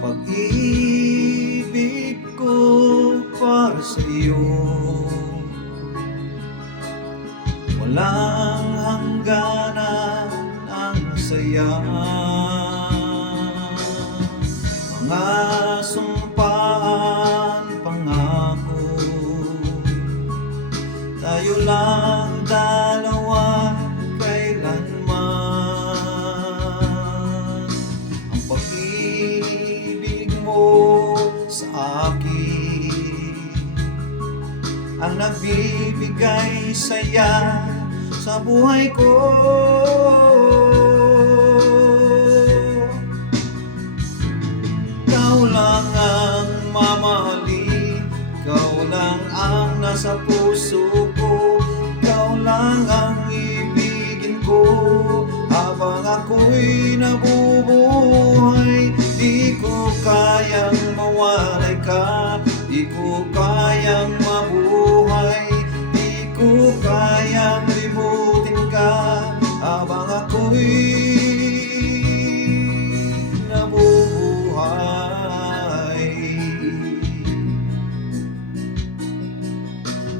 Pag-ibig ko para sa iyo, walang hangganan ang saya. Mga sumpaan, pangako, tayo lang dalawa kailanman. Ang pag-ibig mo sa akin ang nagbibigay saya sa buhay ko. Ikaw lang ang mamahalin, ikaw lang ang nasa puso ko, ikaw lang ang ibigin ko habang ako'y nabubuhay. Di ko kayang mawalay ka, di ko kayang mabuhay, di ko kayang limutin ka habang ako'y nabubuhay.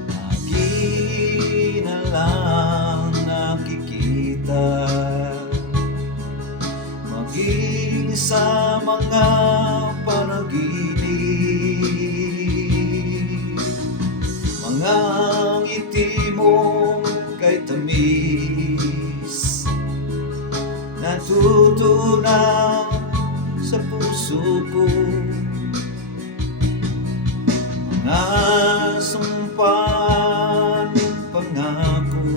Lagi na lang nakikita, maging sa mga panaginip, mga ngiti mong kay tamis, natutunaw sa puso ko. Mga sumpaan, pangako,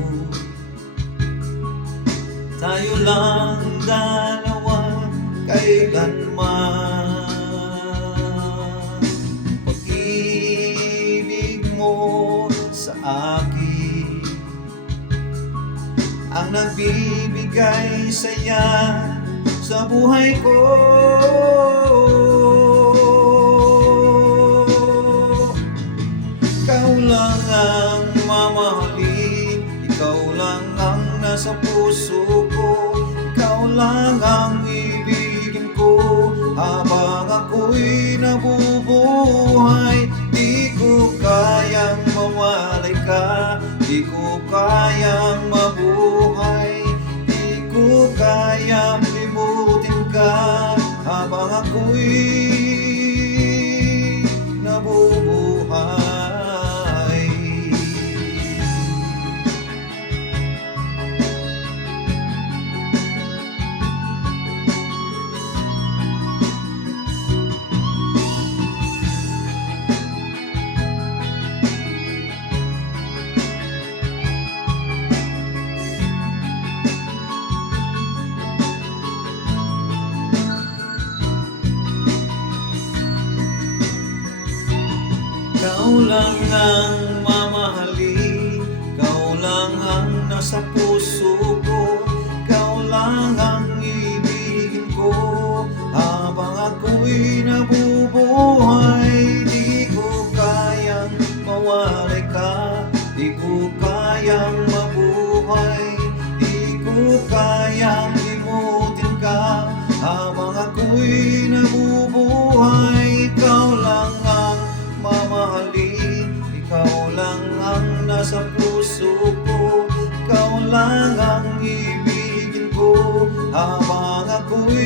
tayo lang dalawa kailanman. Pag-ibig mo sa akin ang nagbibigay saya sa buhay ko. Ikaw lang ang mamahalin, ikaw lang ang nasa puso ko, ikaw lang ang ibigin ko habang ako'y nabubuhay. Di ko kayang mawalay ka, di ko kayang mabuhay, di ko kayang limutin ka habang ako'y nabubuhay. Ikaw lang ang mamahalin, ikaw lang ang nasa puso ko, ikaw lang ang ibigin ko habang ako'y nabubuhay. Di ko kayang mawalay ka, di ko kayang mabuhay, di ko kayang limutin ka habang ako'y nabubuhay. Ikaw lang ang mamahalin, ikaw lang ang nasa puso ko, ikaw lang ang ibigin ko habang ako'y